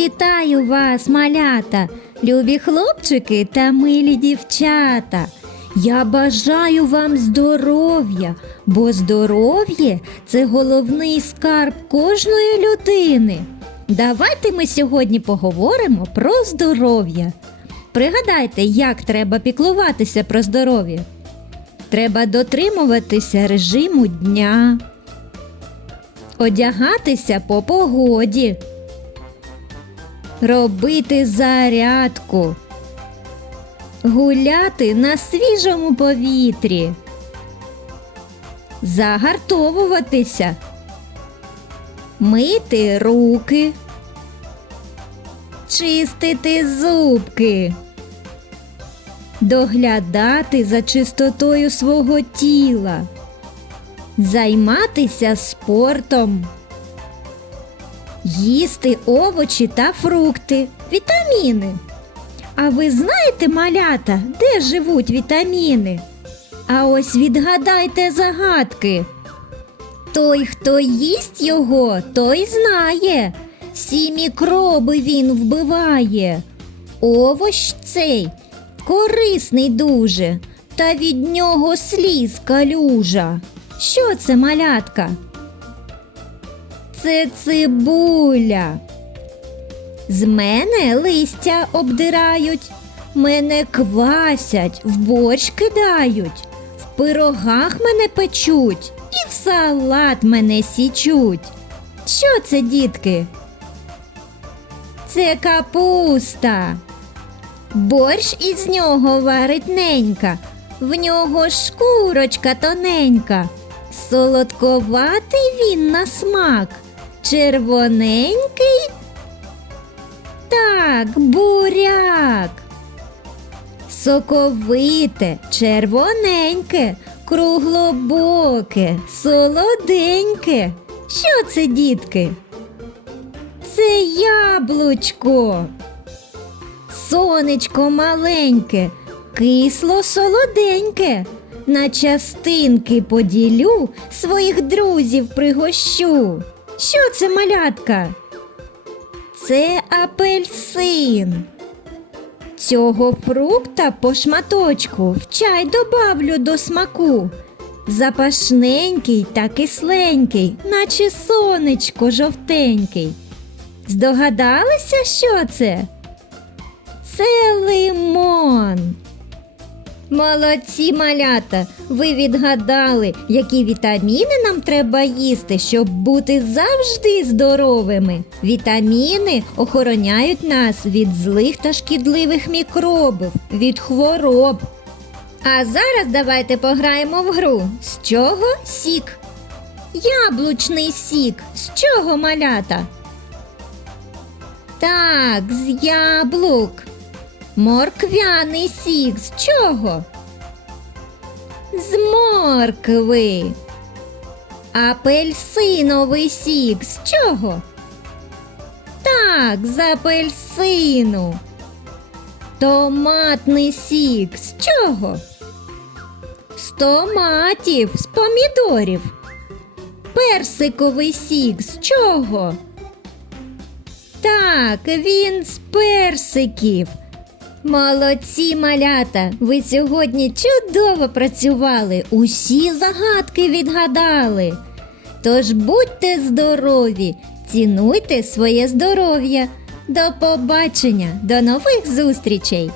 Вітаю вас, малята, любі хлопчики та милі дівчата. Я бажаю вам здоров'я, бо здоров'я це головний скарб кожної людини. Давайте ми сьогодні поговоримо про здоров'я. Пригадайте, як треба піклуватися про здоров'я. Треба дотримуватися режиму дня, одягатися по погоді, робити зарядку, гуляти на свіжому повітрі, загартовуватися, мити руки, чистити зубки, доглядати за чистотою свого тіла, займатися спортом. Їсти овочі та фрукти, вітаміни. А ви знаєте, малята, де живуть вітаміни? А ось відгадайте загадки. Той, хто їсть його, той знає. Всі мікроби він вбиває. Овощ цей корисний дуже, та від нього сліз калюжа. Що це малятка? Це цибуля. З мене листя обдирають, мене квасять, в борщ кидають, в пирогах мене печуть і в салат мене січуть. Що це, дітки? Це капуста. Борщ із нього варить ненька, в нього шкурочка тоненька. Солодковатий він на смак, червоненький. Так, буряк. Соковите, червоненьке, круглобоке, солоденьке. Що це, дітки? Це яблучко. Сонечко маленьке, кисло солоденьке. На частинки поділю, своїх друзів пригощу. Що це малятка? Це апельсин. Цього фрукта по шматочку в чай добавлю до смаку. Запашненький та кисленький, наче сонечко жовтенький. Здогадалися, що це? Це лимон. Молодці малята! Ви відгадали, які вітаміни нам треба їсти, щоб бути завжди здоровими. Вітаміни охороняють нас від злих та шкідливих мікробів, від хвороб. А зараз давайте пограємо в гру. З чого сік? Яблучний сік. З чого малята? Так, з яблук. Морквяний сік з чого? З моркви. Апельсиновий сік з чого? Так, з апельсину. Томатний сік з чого? З томатів, з помідорів. Персиковий сік з чого? Так, він з персиків. Молодці малята! Ви сьогодні чудово працювали, усі загадки відгадали. Тож будьте здорові, цінуйте своє здоров'я. До побачення, до нових зустрічей!